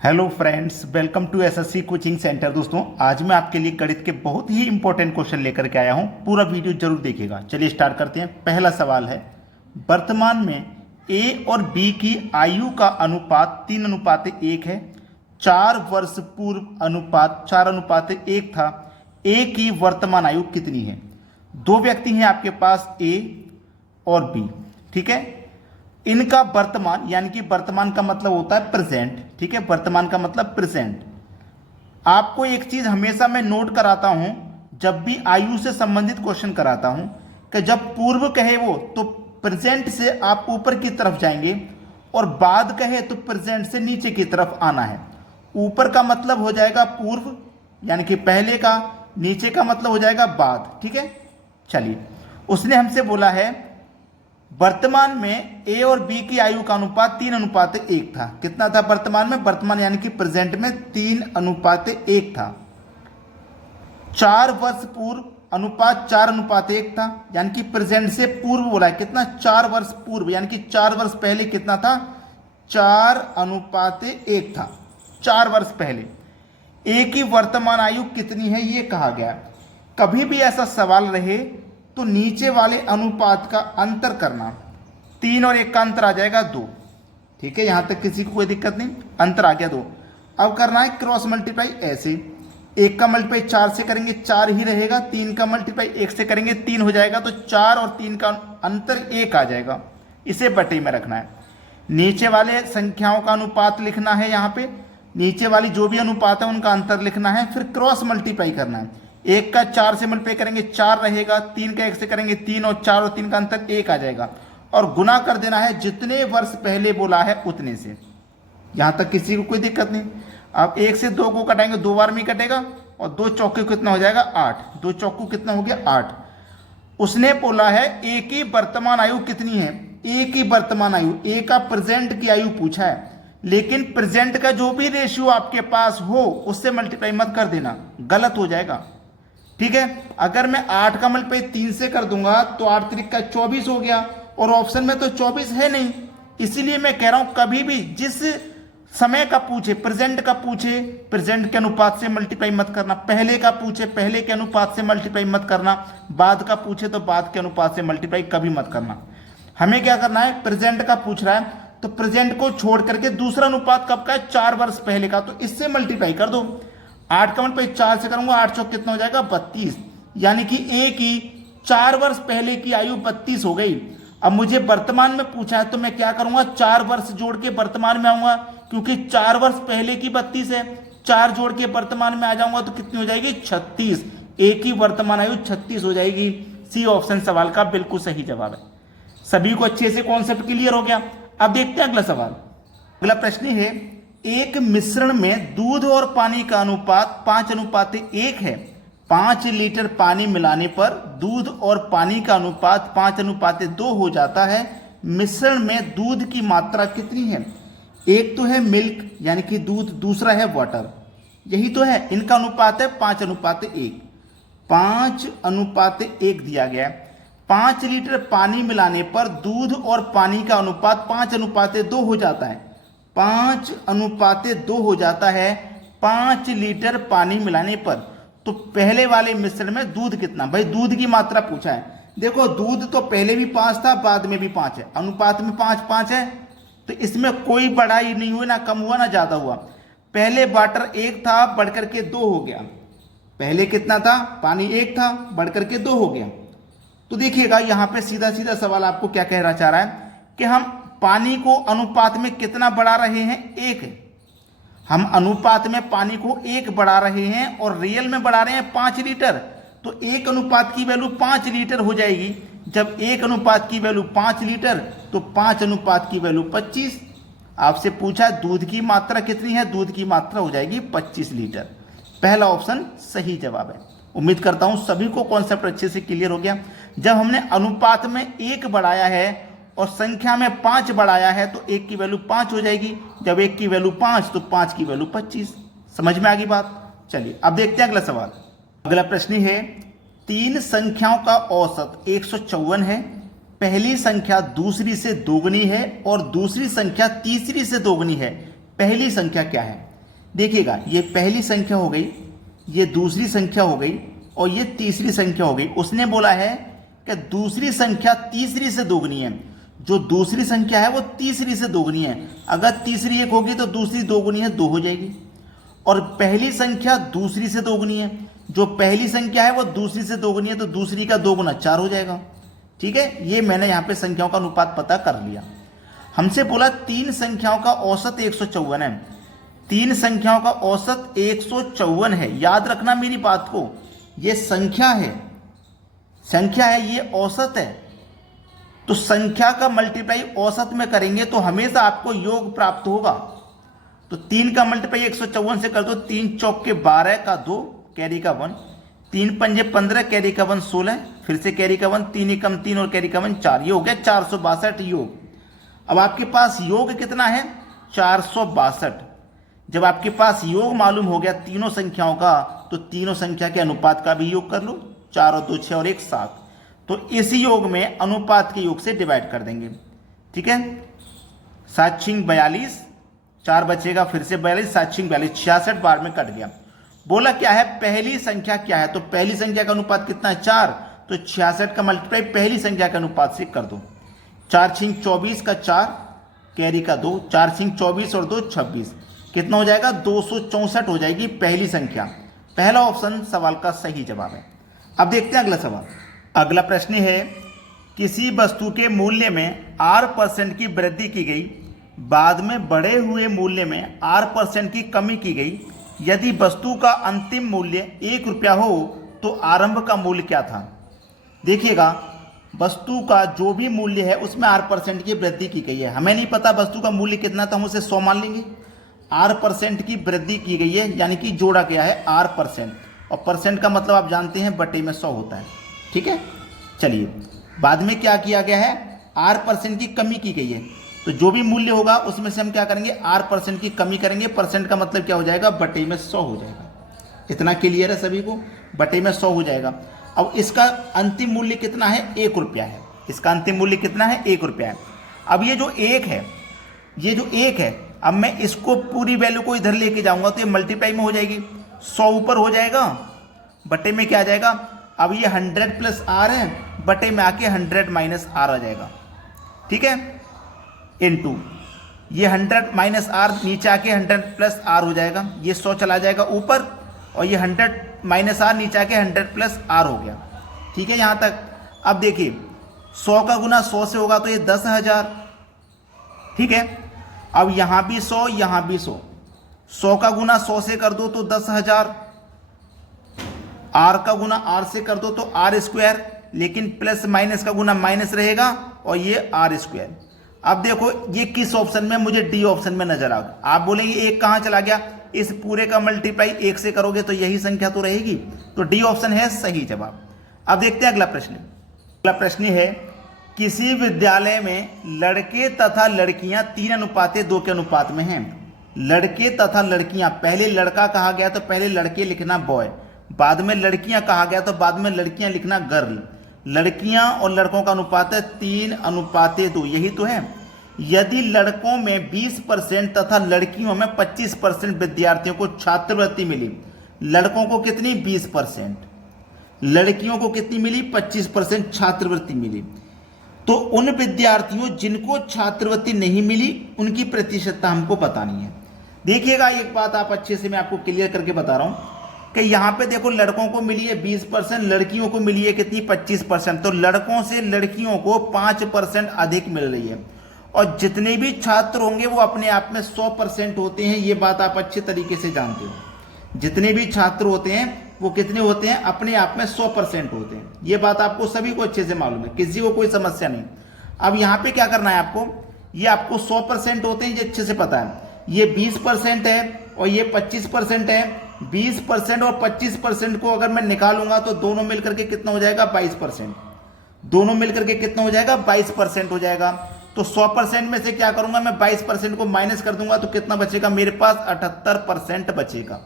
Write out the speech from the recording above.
Hello friends, welcome to SSC coaching centre. दोस्तों, आज मैं आपके लिए गणित के बहुत ही इंपॉर्टेंट क्वेश्चन लेकर के आया हूं। पूरा वीडियो जरूर देखिएगा। चलिए स्टार्ट करते हैं। पहला सवाल है, वर्तमान में ए और बी की आयु का अनुपात 3:1 है। 4 वर्ष पूर्व अनुपात 4:1 था। ए की वर्तमान आयु कितनी है? दो व्यक्ति हैं आपके पास, ए और बी। ठीक है, इनका वर्तमान, यानी कि वर्तमान का मतलब होता है प्रेजेंट। ठीक है, वर्तमान का मतलब प्रेजेंट। आपको एक चीज हमेशा मैं नोट कराता हूं, जब भी आयु से संबंधित क्वेश्चन कराता हूं, कि जब पूर्व कहे वो तो प्रेजेंट से आप ऊपर की तरफ जाएंगे, और बाद कहे तो प्रेजेंट से नीचे की तरफ आना है। ऊपर का मतलब हो जाएगा पूर्व, यानी कि पहले का। नीचे का मतलब हो जाएगा बाद। ठीक है, चलिए, उसने हमसे बोला है वर्तमान में ए और बी की आयु का अनुपात 3:1 था। कितना था वर्तमान में? वर्तमान यानी कि प्रेजेंट में 3:1 था। 4 वर्ष पूर्व अनुपात 4:1 था, यानी कि प्रेजेंट से पूर्व बोला है। कितना? 4 वर्ष पूर्व, यानी कि 4 वर्ष पहले कितना था? 4:1 था। 4 वर्ष पहले ए की वर्तमान आयु कितनी है, ये कहा गया। कभी भी ऐसा सवाल रहे तो नीचे वाले अनुपात का अंतर करना। 3 और 1 का अंतर आ जाएगा 2। ठीक है, यहां तक किसी को कोई दिक्कत नहीं, अंतर आ गया 2। अब करना है क्रॉस मल्टीप्लाई। ऐसे 1 का मल्टीप्लाई 4 से करेंगे 4 ही रहेगा, 3 का मल्टीप्लाई 1 से करेंगे 3 हो जाएगा, तो 4 और 3 का अंतर 1 आ जाएगा। इसे बटे में रखना है। नीचे वाले संख्याओं का अनुपात लिखना है। यहाँ पे नीचे वाली जो भी अनुपात है उनका अंतर लिखना है, फिर क्रॉस मल्टीप्लाई करना है। 1 का 4 से मल्टीप्लाई करेंगे 4 रहेगा, 3 का 1 से करेंगे 3, और 4 और 3 का अंतर 1 आ जाएगा। और गुना कर देना है जितने वर्ष पहले बोला है उतने से। यहां तक किसी को कोई दिक्कत नहीं। अब 1 से 2 को कटाएंगे, 2 बार में कटेगा, और 2 चौके कितना हो जाएगा? 8। 2 चौकू कितना हो गया? 8। उसने बोला है ए की वर्तमान आयु कितनी है। ए की वर्तमान आयु, ए का प्रेजेंट की आयु पूछा है, लेकिन प्रेजेंट का जो भी रेशियो आपके पास हो उससे मल्टीप्लाई मत कर देना, गलत हो जाएगा। ठीक है, अगर मैं 8 का मल्टीप्लाई 3 से कर दूंगा तो 8 त्रिक का 24 हो गया, और ऑप्शन में तो 24 है नहीं। इसीलिए मैं कह रहा हूं कभी भी जिस समय का पूछे, प्रेजेंट का पूछे, प्रेजेंट के अनुपात से मल्टीप्लाई मत करना। पहले का पूछे, पहले के अनुपात से मल्टीप्लाई मत करना। बाद का पूछे तो बाद के अनुपात से मल्टीप्लाई कभी मत करना। हमें क्या करना है? प्रेजेंट का पूछ रहा है तो प्रेजेंट को छोड़ करके दूसरा अनुपात कब का है? 4 वर्ष पहले का, तो इससे मल्टीप्लाई कर दो। 8 का मल्टीप्लाई 4 से करूंगा, 8 चौक कितना हो जाएगा? 32। यानी कि ए की 4 वर्ष पहले की आयु 32 हो गई। अब मुझे वर्तमान में पूछा है तो मैं क्या करूंगा? 4 वर्ष जोड़ के वर्तमान में आऊंगा, क्योंकि 4 वर्ष पहले की 32 है। 4 जोड़ के वर्तमान में आ जाऊंगा तो कितनी हो जाएगी? 36। ए की वर्तमान आयु 36 हो जाएगी। सी ऑप्शन सवाल का बिल्कुल सही जवाब है। सभी को अच्छे से कॉन्सेप्ट क्लियर हो गया। अब देखते हैं अगला सवाल। अगला प्रश्न है, एक मिश्रण में दूध और पानी का अनुपात 5:1 है। 5 लीटर पानी मिलाने पर दूध और पानी का अनुपात 5:2 हो जाता है। मिश्रण में दूध की मात्रा कितनी है? एक तो है मिल्क, यानी कि दूध, दूसरा है वाटर। यही तो है, इनका अनुपात है 5:1। 5:1 दिया गया है। 5 लीटर पानी मिलाने पर दूध और पानी का अनुपात 5:2 हो जाता है। 5:2 हो जाता है 5 लीटर पानी मिलाने पर। तो पहले वाले मिश्रण में दूध कितना? भाई दूध की मात्रा पूछा है। देखो, दूध तो पहले भी 5 था, बाद में भी 5 है, अनुपात में 5-5 है, तो इसमें कोई बढ़ाई नहीं हुई, ना कम हुआ ना ज्यादा हुआ। पहले वाटर 1 था, बढ़कर के 2 हो गया। पहले कितना था? पानी 1 था, बढ़कर के 2 हो गया। तो देखिएगा यहां पे सीधा सीधा सवाल आपको क्या कहना चाह रहा है कि हम पानी को अनुपात में कितना बढ़ा रहे हैं? 1। हम अनुपात में पानी को 1 बढ़ा रहे हैं और रियल में बढ़ा रहे हैं 5 लीटर। तो 1 अनुपात की वैल्यू 5 लीटर हो जाएगी। जब 1 अनुपात की वैल्यू 5 लीटर तो 5 अनुपात की वैल्यू 25। आपसे पूछा दूध की मात्रा कितनी है? दूध की मात्रा हो जाएगी 25 लीटर। पहला ऑप्शन सही जवाब है। उम्मीद करता हूं सभी को कॉन्सेप्ट अच्छे से क्लियर हो गया। जब हमने अनुपात में 1 बढ़ाया है और संख्या में 5 बढ़ाया है तो 1 की वैल्यू 5 हो जाएगी। जब 1 की वैल्यू 5 तो 5 की वैल्यू 25। समझ में आ गई बात? चलिए अब देखते हैं अगला सवाल। अगला प्रश्न है, 3 संख्याओं का औसत 154 है। पहली संख्या दूसरी से दोगुनी है और दूसरी संख्या तीसरी से दोगुनी है। पहली संख्या क्या है? देखिएगा, ये पहली संख्या हो गई, ये दूसरी संख्या हो गई और ये तीसरी संख्या हो गई। उसने बोला है कि दूसरी संख्या तीसरी से दोगुनी है। जो दूसरी संख्या है वो तीसरी से दोगुनी है। अगर तीसरी एक होगी तो दूसरी दोगुनी है, 2 हो जाएगी। और पहली संख्या दूसरी से दोगुनी है। जो पहली संख्या है वो दूसरी से दोगुनी है, तो दूसरी का 2 गुना 4 हो जाएगा। ठीक है, ये मैंने यहाँ पे संख्याओं का अनुपात पता कर लिया। हमसे बोला 3 संख्याओं का औसत 154 है। 3 संख्याओं का औसत 154 है। याद रखना मेरी बात को, ये संख्या है, ये औसत है। तो संख्या का मल्टीप्लाई औसत में करेंगे तो हमेशा आपको योग प्राप्त होगा। तो 3 का मल्टीप्लाई 154 से कर दो। 3 चौके 12 का 2 कैरी का 1, 3 पंजे 15 कैरी का 1 16, फिर से कैरी का 1, 3 एकम 3 और कैरी का 1 4, ये हो गया 462 योग। अब आपके पास योग कितना है? 462। जब आपके पास योग मालूम हो गया तीनों संख्याओं का, तो तीनों संख्या के अनुपात का भी योग कर लो। 4 और 2 6 और 1 7। तो इस योग में अनुपात के योग से डिवाइड कर देंगे। ठीक है, 7 6 42, 4 बचेगा, फिर से 42, 7 6 42, 66 बार में कट गया। बोला क्या है, पहली संख्या क्या है? तो पहली संख्या का अनुपात कितना है? 4। तो 66 का मल्टीप्लाई पहली संख्या के अनुपात से कर दो। 4 6 24 का 4 कैरी का 2, 4 6 24 और 2 26, कितना हो जाएगा? 264 हो जाएगी पहली संख्या। पहला ऑप्शन सवाल का सही जवाब है। अब देखते हैं अगला सवाल। अगला प्रश्न है, किसी वस्तु के मूल्य में R% की वृद्धि की गई, बाद में बढ़े हुए मूल्य में R% की कमी की गई। यदि वस्तु का अंतिम मूल्य 1 रुपया हो तो आरंभ का मूल्य क्या था? देखिएगा, वस्तु का जो भी मूल्य है उसमें R% की वृद्धि की गई है। हमें नहीं पता वस्तु का मूल्य कितना था, हम उसे 100 मान लेंगे। R% की वृद्धि की गई है, यानी कि जोड़ा गया है R%, और परसेंट का मतलब आप जानते हैं बटे में 100 होता है। ठीक है, चलिए, बाद में क्या किया गया है? R% की कमी की गई है। तो जो भी मूल्य होगा उसमें से हम क्या करेंगे? R% की कमी करेंगे। परसेंट का मतलब क्या हो जाएगा? बटे में 100 हो जाएगा। इतना क्लियर है सभी को? बटे में 100 हो जाएगा। अब इसका अंतिम मूल्य कितना है? 1 रुपया है। इसका अंतिम मूल्य कितना है? 1 रुपया है। अब ये जो 1 है, अब मैं इसको पूरी वैल्यू को इधर लेके जाऊंगा तो ये मल्टीप्लाई में हो जाएगी। 100 ऊपर हो जाएगा, बटे में क्या आ जाएगा? अब ये 100 प्लस R है, बटे में आके 100 माइनस R आ जाएगा। ठीक है, इनटू ये 100 माइनस R नीचे आके 100 प्लस R हो जाएगा। ये 100 चला जाएगा ऊपर, और ये 100 माइनस R नीचे आके 100 प्लस R हो गया। ठीक है, यहाँ तक। अब देखिए, 100 का गुना 100 से होगा तो ये 10,000। ठीक है, अब यहाँ भी 100, यहाँ भी 100। 100 का गुना 100 से कर दो तो 10,000। R का गुना R से कर दो तो R², लेकिन प्लस माइनस का गुना माइनस रहेगा, और ये R²। अब देखो, ये किस ऑप्शन में? मुझे डी ऑप्शन में नजर आ गया। आप बोलेंगे 1 कहाँ चला गया? इस पूरे का मल्टीप्लाई 1 से करोगे तो यही संख्या तो रहेगी। तो डी ऑप्शन है सही जवाब। अब देखते हैं अगला प्रश्न। अगला प्रश्न है, किसी विद्यालय में लड़के तथा लड़कियां 3:2 के अनुपात में हैं। लड़के तथा लड़कियां, पहले लड़का कहा गया तो पहले लड़के लिखना बॉय, बाद में लड़कियां कहा गया तो बाद में लड़कियां लिखना गर्ल। लड़कियां और लड़कों का अनुपात है 3:2, यही तो है। यदि लड़कों में 20% तथा लड़कियों में 25% विद्यार्थियों को छात्रवृत्ति मिली, लड़कों को कितनी? 20%, लड़कियों को कितनी मिली? 25% छात्रवृत्ति मिली। तो उन विद्यार्थियों जिनको छात्रवृत्ति नहीं मिली, उनकी प्रतिशतता हमको बतानी है। देखिएगा, एक बात आप अच्छे से मैं आपको क्लियर करके बता रहा हूं कि यहाँ पे देखो, लड़कों को मिली है 20%, लड़कियों को मिली है कितनी? 25%। तो लड़कों से लड़कियों को 5% अधिक मिल रही है। और जितने भी छात्र होंगे वो अपने आप में 100% होते हैं। ये बात आप अच्छे तरीके से जानते हो। जितने भी छात्र होते हैं वो कितने होते हैं? अपने आप में 100% होते हैं। ये बात आपको सभी को अच्छे से मालूम है, किसी को कोई समस्या नहीं। अब यहाँ पे क्या करना है आपको? ये आपको 100% होते हैं, ये अच्छे से पता है। ये 20% है और ये 25% है। 20% और 25% को अगर मैं निकालूंगा तो दोनों मिलकर के कितना हो जाएगा? 22%। दोनों मिलकर के कितना हो जाएगा? 22% हो जाएगा। तो 100% में से क्या करूंगा मैं? 22% को माइनस कर दूंगा तो कितना बचेगा मेरे पास? 78% बचेगा।